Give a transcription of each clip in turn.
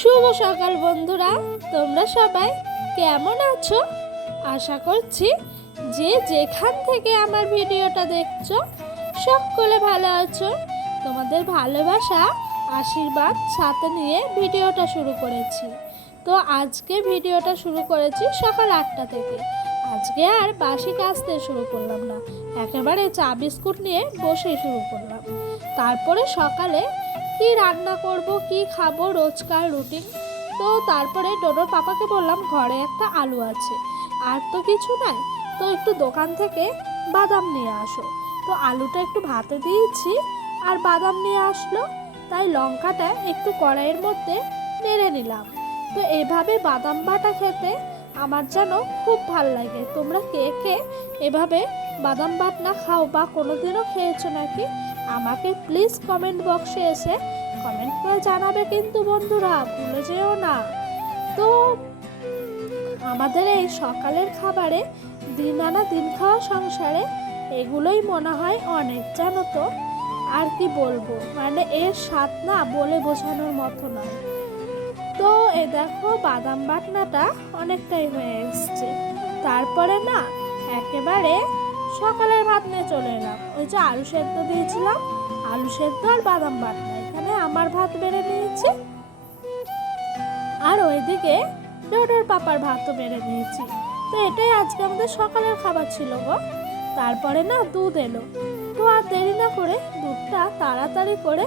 শুভ সকাল বন্ধুরা, তোমরা সবাই কেমন আছো? আশা করছি যে যেখান থেকে আমার ভিডিওটা দেখছো সকলে ভালো আছো। তোমাদের ভালোবাসা আশীর্বাদ সাথে নিয়ে ভিডিওটা শুরু করেছি। তো আজকে ভিডিওটা শুরু করেছি সকাল 8টা থেকে। আজকে আর বাসি কাজতে শুরু করলাম না, একেবারে চা বিস্কুট নিয়ে বসে শুরু করলাম। তারপরে সকালে কি রান্না করব, কি খাবো, রোজকার রুটিন। তো তারপরে ডোডোর পাপাকে বললাম ঘরে একটা আলু আছে, আর তো কিছু নাই, তো একটু দোকান থেকে বাদাম নিয়ে আসো। তো আলুটা একটু ভাতে দিয়েছি আর বাদাম নিয়ে আসলো, তাই লঙ্কাটা একটু কড়াইয়ের মধ্যে নেড়ে নিলাম। তো এভাবে বাদাম বাটা খেতে আমার যেন খুব ভাল লাগে। তোমরা কে কে এভাবে বাদাম বাটনা খাও বা কোনোদিনও খেয়েছো নাকি? আমাকে প্লিজ কমেন্ট বক্সে এসে কমেন্ট করে জানাবে কিন্তু বন্ধুরা, ভুলে যেও না। তো আমাদের এই সকালের খাবারে দিন আনা দিন খাওয়া সংসারে এগুলোই মনে হয় অনেক, জানো তো। আর কি বলবো, মানে এর স্বাদ না বলে বোঝানোর মতো নয়। তো এ দেখো বাদাম বাটনাটা অনেকটাই হয়ে এসছে। তারপরে না একেবারে সকালের ভাত নিয়ে চলে এলাম। ওই যে আলু সেদ্ধ দিয়েছিলাম, আলু সেদ্ধ আর বাদাম বাটনা, এখানে আমার ভাত বেড়ে নিয়েছি। আর ওইদিকে ডোডোর পাপার ভাতও বেড়ে নিয়েছি। তো এটাই আজকে আমাদের সকালের খাবার ছিল গো। তারপরে না দুধ এলো, তো আর দেরি না করে দুধটা তাড়াতাড়ি করে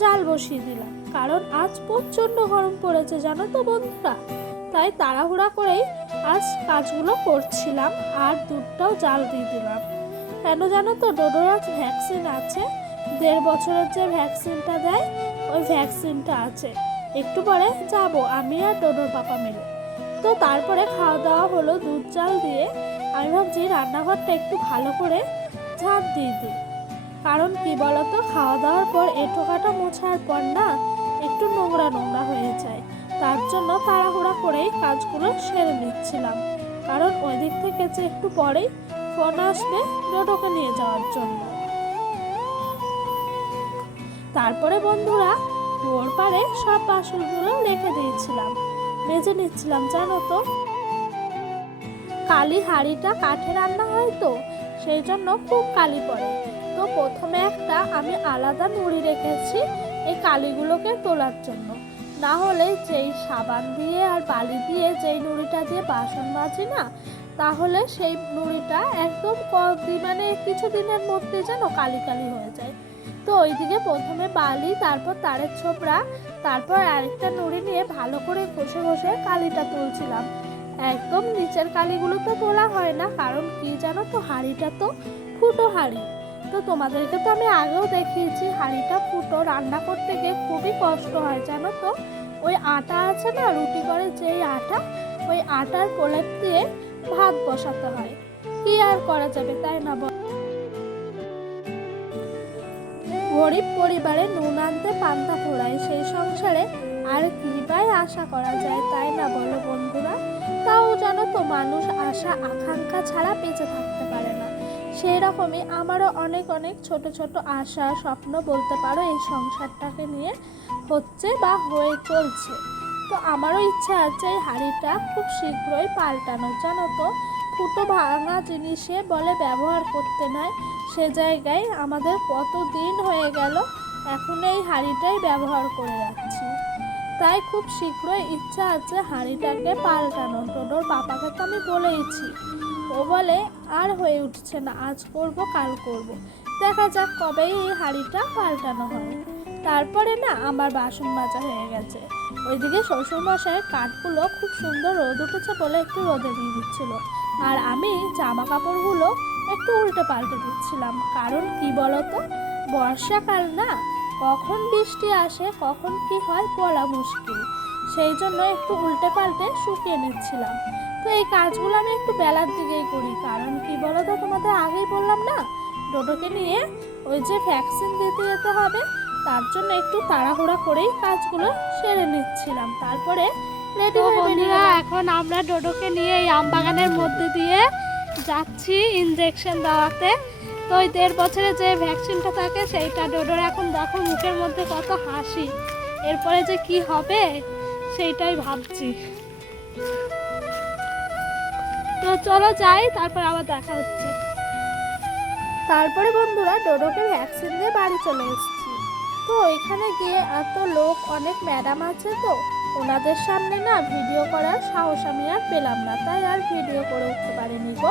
জাল বসিয়ে দিলাম, কারণ আজ প্রচণ্ড গরম পড়েছে জানো তো বন্ধুরা। তাই তাড়াহুড়া করেই আজ কাজগুলো করছিলাম আর দুধটাও জাল দিয়ে দিলাম। কেন জানো তো, ডোডোর আজ ভ্যাকসিন আছে, 1.5 বছরের যে ভ্যাকসিনটা দেয় ওই ভ্যাকসিনটা আছে। একটু পরে যাব আমি আর ডোডোর পাপা মিলে। তো তারপরে খাওয়া দাওয়া হলো দুধ জাল দিয়ে। আমি ভাবছি রান্নাঘরটা একটু ভালো করে ঝাঁট দিয়ে দিই, কারণ কি বলতো, খাওয়া দাওয়ার পর এঁঠোকাটা মোছার পর না একটু নোংরা নোংরা হয়ে যায়। তার জন্য তাড়াহুড়া করেই কাজগুলো সেরে নিচ্ছিলাম, কারণ ওই দিক থেকে যে একটু পরেই ফোন আসবে ডোডোকে নিয়ে যাওয়ার জন্য। তারপরে বন্ধুরা কুয়োর পাড়ে সব বাসনগুলো রেখে দিয়েছিলাম, মেজে নিচ্ছিলাম জানো তো। কালি হাঁড়িটা কাঠে রান্না হয় তো সেই জন্য খুব কালি পড়ে। তো প্রথমে একটা আমি আলাদা নুড়ি রেখেছি এই কালিগুলোকে তোলার জন্য। না হলে যেই সাবান দিয়ে আর বালি দিয়ে যেই নুড়িটা দিয়ে বাসন মাজি না, তাহলে সেই নুড়িটা একদম মানে কিছুদিনের মধ্যে যেন কালি কালি হয়ে যায়। তো ওইদিকে প্রথমে বালি, তারপর তারের ছোবড়া, তারপর আরেকটা নুড়ি নিয়ে ভালো করে ঘষে ঘষে কালিটা তুলছিলাম। একদম নিচের কালিগুলো তো তোলা হয় না, কারণ কি জানো তো, হাঁড়িটা তো ফুটো হাঁড়ি। তো তোমাদেরকে তো আমি আগেও দেখিয়েছি, হাঁড়িটা ফুটো, রান্না করতে গিয়ে খুবই কষ্ট হয় জানো তো। ওই আটা আছে না, রুটি করে যেই আটা, ওই আটার প্রলেপ দিয়ে ভাত বসাতে হয়। কি আর করা যাবে, তাই না বল? গরিব পরিবারে নুন আনতে পান্তা ফোড়ায়, সেই সংসারে আর কি বাই আশা করা যায়, তাই না বলো বন্ধুরা? তাও জানো তো, মানুষ আশা আকাঙ্ক্ষা ছাড়া বেঁচে থাকতে পারে না। সেই রকমই আমারও অনেক অনেক ছোট ছোট আশা স্বপ্ন বলতে পারো এই সংসারটাকে নিয়ে হচ্ছে বা হয়ে চলছে। তো আমারও ইচ্ছা আছে এই হাঁড়িটা খুব শীঘ্রই পাল্টানো, জানো তো। ফুটো ভাঙা জিনিসে বলে ব্যবহার করতে নাই, সে জায়গায় আমাদের কত দিন হয়ে গেল এখন এই হাঁড়িটাই ব্যবহার করে যাচ্ছি। তাই খুব শীঘ্রই ইচ্ছা আছে হাঁড়িটাকে পাল্টানো। ডোডোর পাপাকে তো আমি বলেইছি, ও বলে আর হয়ে উঠছে না, আজ করব কাল করব। দেখা যাক কবে এই হাঁড়িটা পাল্টানো হয়। তারপরে না আমার বাসন মাজা হয়ে গেছে। ওইদিকে শ্বশুরমশাইয়ের কাঠগুলো খুব সুন্দর রোদ উঠেছে বলে একটু রোদে দিয়ে দিচ্ছিল, আর আমি জামা কাপড়গুলো একটু উল্টে পাল্টে দিচ্ছিলাম। কারণ কি বলতো, বর্ষাকাল না, কখন বৃষ্টি আসে কখন কি হয় বলা মুশকিল, সেই জন্য একটু উল্টে পাল্টে শুকিয়ে নিচ্ছিলাম। তো এই কাজগুলো আমি একটু বেলার দিকেই করি, কারণ কি বলতো, তোমাদের আগেই বললাম না, ডোডোকে নিয়ে ওই যে ভ্যাকসিন দিতে যেতে হবে, তার জন্য একটু তাড়াহুড়া করেই কাজগুলো সেরে নিচ্ছিলাম। তারপরে রেডি হয়ে বন্ধুরা এখন আমরা ডোডোকে নিয়ে এই আমবাগানের মধ্যে দিয়ে যাচ্ছি ইনজেকশন দেওয়াতে। তো ওই 1.5 বছরে যে ভ্যাকসিনটা থাকে সেইটা, ডোডোর এখন দেখো মুখের মধ্যে কত হাসি। এরপরে যে কি হবে সেইটাই ভাবছি। তো চলো যাই, তারপর আবার দেখা হচ্ছে। তারপরে বন্ধুরা ডোডোকে ভ্যাকসিন দিয়ে বাড়ি চলে এসেছি। তো এখানে গিয়ে এত লোক, অনেক ম্যাডাম আছে, তো ওনাদের সামনে না ভিডিও করার সাহস আমি আর পেলাম না, তাই আর ভিডিও করে উঠতে পারিনি গো।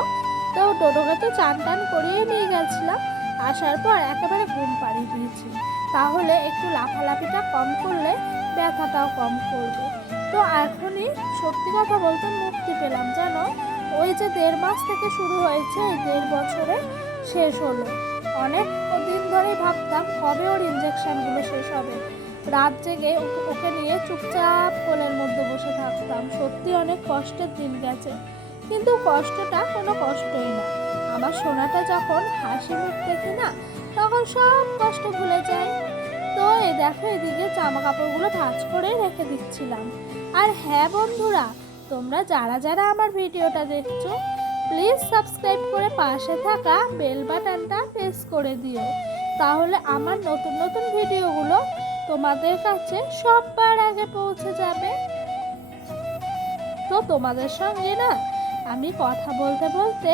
তো ডোডোকে তো চান টান করিয়ে নিয়ে গেছিলাম, আসার পর একেবারে ঘুম পাড়িয়ে দিয়েছি, তাহলে একটু লাফালাফিটা কম করলে ব্যথাটাও কম করবে। তো এখনই সত্যি কথা বলতে মুক্তি পেলাম, যেন ওই যে 1.5 মাস থেকে শুরু হয়েছে, এই 1.5 বছরে শেষ হলো। অনেক দিন ধরেই ভাবতাম কবে ওর ইঞ্জেকশনগুলো শেষ হবে, রাত জেগে ওকে নিয়ে চুপচাপ কোলের মধ্যে বসে থাকতাম। সত্যি অনেক কষ্টের দিন গেছে, কিন্তু কষ্টটা কোনো কষ্টই না। আমার সোনাটা যখন হাসি মুখ দেখি না, তখন সব কষ্ট ভুলে যায়। তো এই দেখো, এদিকে জামা কাপড়গুলো ভাঁজ করে রেখে দিচ্ছিলাম। আর হ্যাঁ বন্ধুরা, তোমরা যারা যারা আমার ভিডিওটা দেখছো, প্লিজ সাবস্ক্রাইব করে পাশে থাকা বেল বাটনটা প্রেস করে দিও, তাহলে আমার নতুন নতুন ভিডিওগুলো তোমাদের কাছে সবার আগে পৌঁছে যাবে। তো তোমাদের সঙ্গে না আমি কথা বলতে বলতে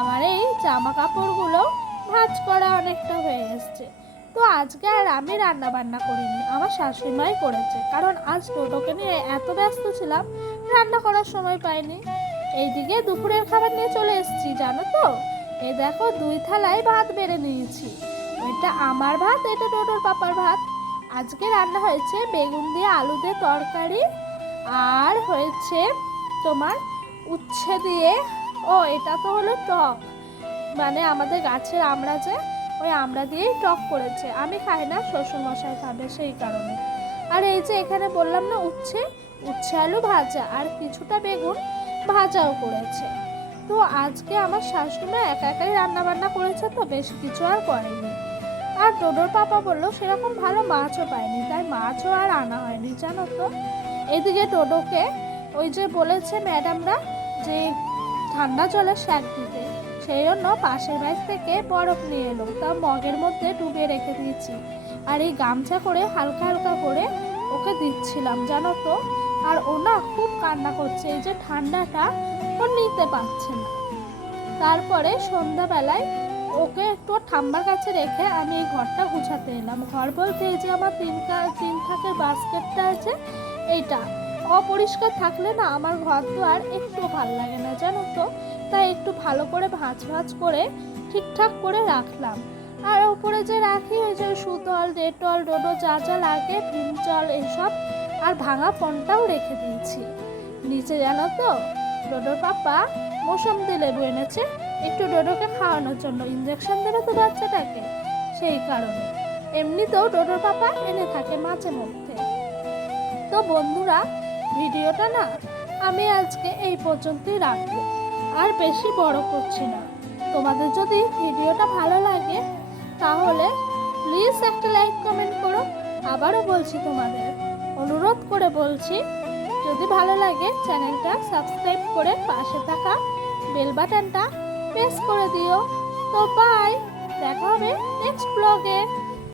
আমার এই জামা কাপড়গুলো ভাঁজ করা অনেকটা হয়ে এসছে। তো আজকে আর আমি রান্না বান্না করিনি, আমার শাশুড়িমাই করেছে, কারণ আজ ডোডোকে নিয়ে এত ব্যস্ত ছিলাম রান্না করার সময় পাইনি। এইদিকে দুপুরের খাবার নিয়ে চলে এসেছি, জানো তো, এই দেখো 2 থালায় ভাত বেড়ে নিয়েছি। এটা আমার ভাত, এটা ডোডোর পাপার ভাত। আজকে রান্না হয়েছে বেগুন দিয়ে আলু দিয়ে তরকারি, আর হয়েছে তোমার উচ্ছে দিয়ে, ও এটা তো হলো টক, মানে আমাদের গাছের আমড়া, যে ওই আমড়া দিয়েই টক করেছে। আমি খাই না, শ্বশুরমশাই খাবে, সেই কারণে। আর এই যে এখানে বললাম না উচ্ছে আলু ভাজা, আর কিছুটা বেগুন ভাজাও করেছে। তো আজকে আমার শাশুড়ি একা একাই রান্না বান্না করেছে, তো বেশি কিছু আর করেনি। আর ডোডোর পাপা বললো সেরকম ভালো মাছও পায়নি, তাই মাছও আর আনা হয়নি, জানো তো। এদিকে ডোডোকে ওই যে বলেছে ম্যাডামরা যে ঠান্ডা জলে শ্যাক দিতে, সেই জন্য পাশের বাড়ি থেকে বরফ নিয়ে এলো, তা মগের মধ্যে ডুবিয়ে রেখে দিয়েছি, আর এই গামছা করে হালকা হালকা করে ওকে দিচ্ছিলাম, জানো তো। আর ও না খুব কান্না করছে, এই যে ঠান্ডাটা ও নিতে পারছে না। তারপরে সন্ধ্যাবেলায় ওকে একটু ঠাম্মার কাছে রেখে আমি এই ঘরটা গুছাতে এলাম। ঘর বলতে এই যে আমার 3 থাকের বাস্কেটটা আছে, এইটা অপরিষ্কার থাকলে না আমার ঘর দুয়ার একটু ভালো লাগে না, জানো তো। তাই একটু ভালো করে ভাঁজ করে ঠিকঠাক করে রাখলাম। আর উপরে যে রাখি ওই যে সুতল, ডেটল, ডোডো যা যা লাগে, ভিম জল, এসব, আর ভাঙা ফোনটাও রেখে দিয়েছি নিচে, জানো তো। ডোডোর পাপা মৌসুমী লেবু এনেছে একটু ডোডোকে খাওয়ানোর জন্য, ইঞ্জেকশন দেবে তো বাচ্চাটাকে, সেই কারণে। এমনিতেও ডোডোর পাপা এনে থাকে মাঝে মধ্যে। তো বন্ধুরা, ভিডিওটা না আমি আজকে এই পর্যন্তই রাখবো, আর বেশি বড় করছি না। তোমাদের যদি ভিডিওটা ভালো লাগে তাহলে প্লিজ একটা লাইক কমেন্ট করো। আবারও বলছি, তোমাদের অনুরোধ করে বলছি, যদি ভালো লাগে চ্যানেলটা সাবস্ক্রাইব করে পাশে থাকা বেল বাটনটা প্রেস করে দিও। তো বাই, দেখা হবে নেক্সট ব্লগে।